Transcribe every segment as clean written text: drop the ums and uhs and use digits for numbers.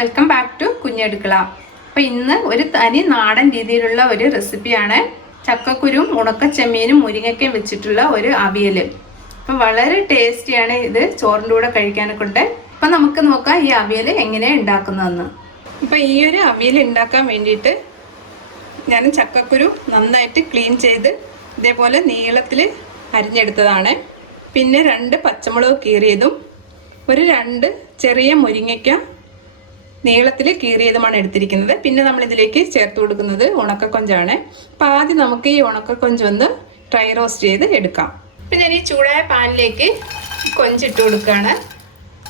Welcome back to കുഞ്ഞടുക്കള. അപ്പോൾ ഇന്ന് ഒരു തനി നാടൻ രീതിയിലുള്ള ഒരു റെസിപ്പിയാണ്. ചക്കക്കുരും ഉണക്കച്ചെമ്മീനും മുരിങ്ങയ്ക്കയും വെച്ചിട്ടുള്ള ഒരു അവിയൽ. അപ്പം വളരെ ടേസ്റ്റിയാണ് ഇത് ചോറിൻ്റെ കൂടെ കഴിക്കാനൊക്കെ ഉണ്ട്. അപ്പം നമുക്ക് നോക്കാം ഈ അവിയൽ എങ്ങനെയാണ് ഉണ്ടാക്കുന്നതെന്ന്. ഇപ്പം ഈ ഒരു അവിയൽ ഉണ്ടാക്കാൻ വേണ്ടിയിട്ട് ഞാൻ ചക്കക്കുരു നന്നായിട്ട് ക്ലീൻ ചെയ്ത് ഇതേപോലെ നീളത്തിൽ അരിഞ്ഞെടുത്തതാണ്. പിന്നെ 2 പച്ചമുളക് കീറിയതും ഒരു 2 ചെറിയ മുരിങ്ങയ്ക്ക നീളത്തിൽ കീറിയതുമാണ് എടുത്തിരിക്കുന്നത്. പിന്നെ നമ്മൾ ഇതിലേക്ക് ചേർത്ത് കൊടുക്കുന്നത് ഉണക്കക്കൊഞ്ചാണ്. അപ്പം ആദ്യം നമുക്ക് ഈ ഉണക്കക്കൊഞ്ചൊന്ന് ഡ്രൈ റോസ്റ്റ് ചെയ്ത് എടുക്കാം. ഇപ്പം ഞാൻ ഈ ചൂടായ പാനിലേക്ക് കൊഞ്ചിട്ട് കൊടുക്കുകയാണ്.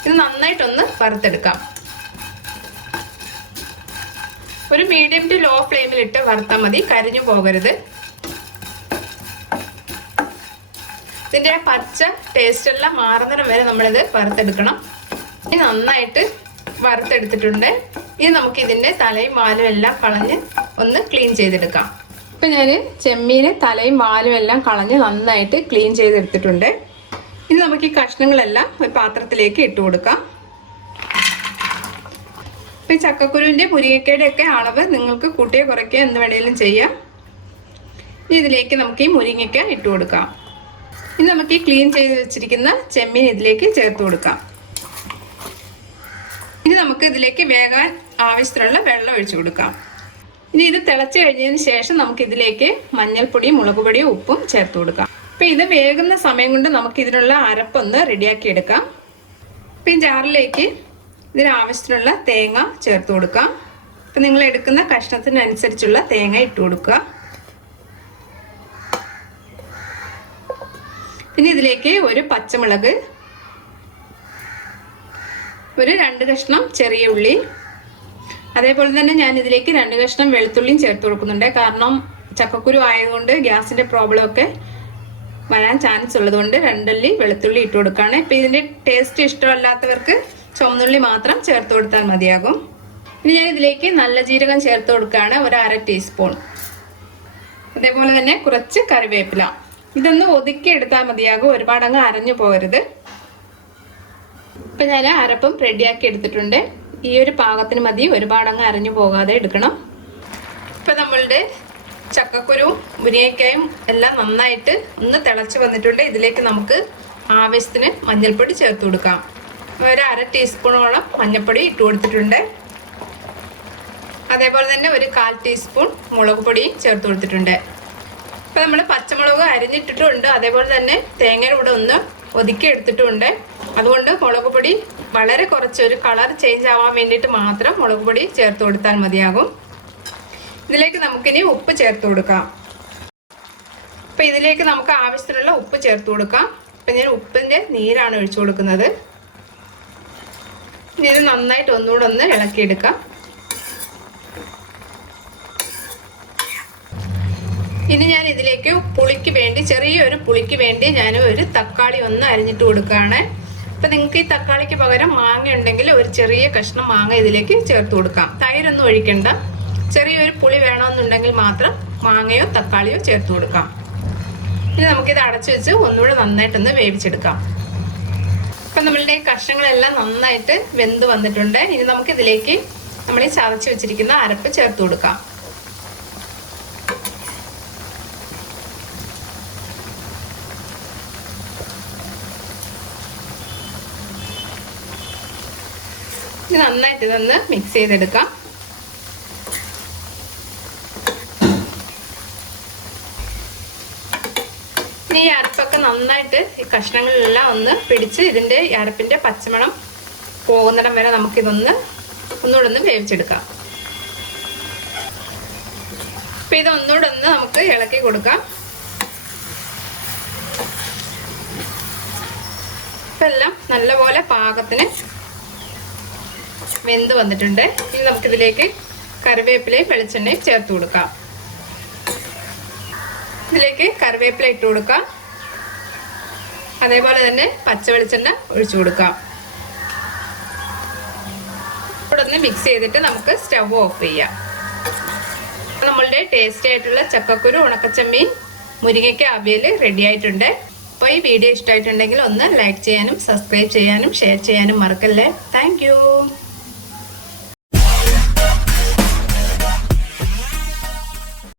ഇത് നന്നായിട്ടൊന്ന് വറുത്തെടുക്കാം. ഒരു മീഡിയം ടു ലോ ഫ്ലെയിമിലിട്ട് വറുത്താൽ മതി, കരിഞ്ഞു പോകരുത്. ഇതിൻ്റെ പച്ച ടേസ്റ്റ് എല്ലാം മാറുന്നിടം വരെ നമ്മളിത് വറുത്തെടുക്കണം. ഇനി നന്നായിട്ട് വറുത്തെടുത്തിട്ടുണ്ട്. ഇനി നമുക്ക് ഇതിൻ്റെ തലയും വാലും എല്ലാം കളഞ്ഞ് ഒന്ന് ക്ലീൻ ചെയ്തെടുക്കാം. ഇപ്പം ഞാൻ ചെമ്മീന് തലയും വാലും എല്ലാം കളഞ്ഞ് നന്നായിട്ട് ക്ലീൻ ചെയ്തെടുത്തിട്ടുണ്ട്. ഇനി നമുക്ക് ഈ കഷ്ണങ്ങളെല്ലാം ഒരു പാത്രത്തിലേക്ക് ഇട്ട് കൊടുക്കാം. ഇപ്പം ചക്കക്കുരുവിൻ്റെ മുരിങ്ങക്കയുടെ ഒക്കെ അളവ് നിങ്ങൾക്ക് കൂട്ടിയോ കുറയ്ക്കുകയോ എന്ത് വേണമെങ്കിലും ചെയ്യാം. ഇനി ഇതിലേക്ക് നമുക്ക് ഈ മുരിങ്ങയ്ക്ക ഇട്ട് കൊടുക്കാം. ഇനി നമുക്ക് ഈ ക്ലീൻ ചെയ്ത് വെച്ചിരിക്കുന്ന ചെമ്മീൻ ഇതിലേക്ക് ചേർത്ത് കൊടുക്കാം. ഇനി നമുക്ക് ഇതിലേക്ക് വേകാൻ ആവശ്യത്തിനുള്ള വെള്ളം ഒഴിച്ചു കൊടുക്കാം. ഇനി ഇത് തിളച്ച് കഴിഞ്ഞതിന് ശേഷം നമുക്ക് ഇതിലേക്ക് മഞ്ഞൾപ്പൊടിയും മുളക് പൊടിയും ഉപ്പും ചേർത്ത് കൊടുക്കാം. അപ്പം ഇത് വേകുന്ന സമയം കൊണ്ട് നമുക്ക് ഇതിനുള്ള അരപ്പൊന്ന് റെഡിയാക്കി എടുക്കാം. ഇപ്പം ജാറിലേക്ക് ഇതിനാവശ്യത്തിനുള്ള തേങ്ങ ചേർത്ത് കൊടുക്കാം. അപ്പം നിങ്ങൾ എടുക്കുന്ന കഷ്ണത്തിനനുസരിച്ചുള്ള തേങ്ങ ഇട്ട് കൊടുക്കുക. പിന്നെ ഇതിലേക്ക് ഒരു പച്ചമുളക്, ഒരു 2 കഷ്ണം ചെറിയ ഉള്ളി, അതേപോലെ തന്നെ ഞാൻ ഇതിലേക്ക് 2 കഷ്ണം വെളുത്തുള്ളിയും ചേർത്ത് കൊടുക്കുന്നുണ്ട്. കാരണം ചക്കക്കുരു ആയതുകൊണ്ട് ഗ്യാസിൻ്റെ പ്രോബ്ലം ഒക്കെ വരാൻ ചാൻസ് ഉള്ളതുകൊണ്ട് 2 അല്ലി വെളുത്തുള്ളി ഇട്ട് കൊടുക്കുകയാണ്. ഇപ്പം ഇതിൻ്റെ ടേസ്റ്റ് ഇഷ്ടമല്ലാത്തവർക്ക് ചുവന്നുള്ളി മാത്രം ചേർത്ത് കൊടുത്താൽ മതിയാകും. ഇനി ഞാൻ ഇതിലേക്ക് നല്ല ജീരകം ചേർത്ത് കൊടുക്കുകയാണ്, ഒരു 1/2 ടീസ്പൂൺ. അതേപോലെ തന്നെ കുറച്ച് കറിവേപ്പില. ഇതൊന്ന് ഒതുക്കി എടുത്താൽ മതിയാകും, ഒരുപാട് അങ്ങ് അരഞ്ഞു പോകരുത്. ഇപ്പം ഞാൻ അരപ്പും റെഡിയാക്കി എടുത്തിട്ടുണ്ട്. ഈ ഒരു പാകത്തിന് മതി, ഒരുപാട് അങ്ങ് അരഞ്ഞു പോകാതെ എടുക്കണം. ഇപ്പം നമ്മളുടെ ചക്കക്കുരുവും മുരിങ്ങയ്ക്കയും എല്ലാം നന്നായിട്ട് ഒന്ന് തിളച്ച് വന്നിട്ടുണ്ട്. ഇതിലേക്ക് നമുക്ക് ആവശ്യത്തിന് മഞ്ഞൾപ്പൊടി ചേർത്ത് കൊടുക്കാം. ഒരു 1/2 ടീസ്പൂണോളം മഞ്ഞൾപ്പൊടി ഇട്ട് കൊടുത്തിട്ടുണ്ട്. അതേപോലെ തന്നെ ഒരു 1/4 ടീസ്പൂൺ മുളക് പൊടിയും ചേർത്ത് കൊടുത്തിട്ടുണ്ട്. ഇപ്പം നമ്മൾ പച്ചമുളക് അരിഞ്ഞിട്ടിട്ടുണ്ട്, അതേപോലെ തന്നെ തേങ്ങയുടെ കൂടെ ഒന്ന് ഒതുക്കി എടുത്തിട്ടുമുണ്ട്. അതുകൊണ്ട് മുളക് പൊടി വളരെ കുറച്ച്, ഒരു കളർ ചേഞ്ച് ആവാൻ വേണ്ടിയിട്ട് മാത്രം മുളക് പൊടി ചേർത്ത് കൊടുത്താൽ മതിയാകും. ഇതിലേക്ക് നമുക്കിനി ഉപ്പ് ചേർത്ത് കൊടുക്കാം. അപ്പം ഇതിലേക്ക് നമുക്ക് ആവശ്യത്തിനുള്ള ഉപ്പ് ചേർത്ത് കൊടുക്കാം. അപ്പം ഞാൻ ഉപ്പിൻ്റെ നീരാണ് ഒഴിച്ചു കൊടുക്കുന്നത്. ഇനി ഇത് നന്നായിട്ട് ഒന്നുകൂടെ ഒന്ന് ഇളക്കിയെടുക്കാം. ഇനി ഞാൻ ഇതിലേക്ക് പുളിക്ക് വേണ്ടി, ചെറിയൊരു പുളിക്ക് വേണ്ടി ഞാൻ ഒരു തക്കാളി ഒന്ന് അരിഞ്ഞിട്ട് കൊടുക്കുകയാണ്. അപ്പം നിങ്ങൾക്ക് ഈ തക്കാളിക്ക് പകരം മാങ്ങ ഉണ്ടെങ്കിൽ ഒരു ചെറിയ കഷ്ണം മാങ്ങ ഇതിലേക്ക് ചേർത്ത് കൊടുക്കാം. തൈരൊന്നും ഒഴിക്കണ്ട, ചെറിയൊരു പുളി വേണമെന്നുണ്ടെങ്കിൽ മാത്രം മാങ്ങയോ തക്കാളിയോ ചേർത്ത് കൊടുക്കാം. ഇനി നമുക്കിത് അടച്ചു വെച്ച് ഒന്നുകൂടെ നന്നായിട്ടൊന്ന് വേവിച്ചെടുക്കാം. അപ്പം നമ്മളുടെ കഷ്ണങ്ങളെല്ലാം നന്നായിട്ട് വെന്ത് വന്നിട്ടുണ്ട്. ഇനി നമുക്കിതിലേക്ക് നമ്മൾ ഈ ചതച്ച് വെച്ചിരിക്കുന്ന അരപ്പ് ചേർത്ത് കൊടുക്കാം. ഇത് നന്നായിട്ട് ഇതൊന്ന് മിക്സ് ചെയ്തെടുക്കാം. ഇനി ഈ അരപ്പൊക്കെ നന്നായിട്ട് ഈ കഷ്ണങ്ങളിലെല്ലാം ഒന്ന് പിടിച്ച് ഇതിൻ്റെ ഈ അരപ്പിൻ്റെ പച്ചമണം പോകുന്നിടം വരെ നമുക്കിതൊന്ന് ഒന്നുകൂടെ ഒന്ന് വേവിച്ചെടുക്കാം. അപ്പം ഇതൊന്നുകൂടെ ഒന്ന് നമുക്ക് ഇളക്കി കൊടുക്കാം. ഇപ്പം എല്ലാം നല്ലപോലെ പാകത്തിന് വെന്ത് വന്നിട്ടുണ്ട്. ഇനി നമുക്കിതിലേക്ക് കറിവേപ്പിലയും വെളിച്ചെണ്ണയും ചേർത്ത് കൊടുക്കാം. ഇതിലേക്ക് കറിവേപ്പില ഇട്ട് കൊടുക്കാം. അതേപോലെ തന്നെ പച്ച വെളിച്ചെണ്ണ ഒഴിച്ചു കൊടുക്കാം. ഇവിടെ ഒന്ന് മിക്സ് ചെയ്തിട്ട് നമുക്ക് സ്റ്റവ് ഓഫ് ചെയ്യാം. നമ്മളുടെ ടേസ്റ്റി ആയിട്ടുള്ള ചക്കക്കുരു ഉണക്കച്ചെമ്മീൻ മുരിങ്ങയ്ക്ക അവിയൽ റെഡി ആയിട്ടുണ്ട്. അപ്പോൾ ഈ വീഡിയോ ഇഷ്ടമായിട്ടുണ്ടെങ്കിൽ ഒന്ന് ലൈക്ക് ചെയ്യാനും സബ്സ്ക്രൈബ് ചെയ്യാനും ഷെയർ ചെയ്യാനും മറക്കല്ലേ. താങ്ക്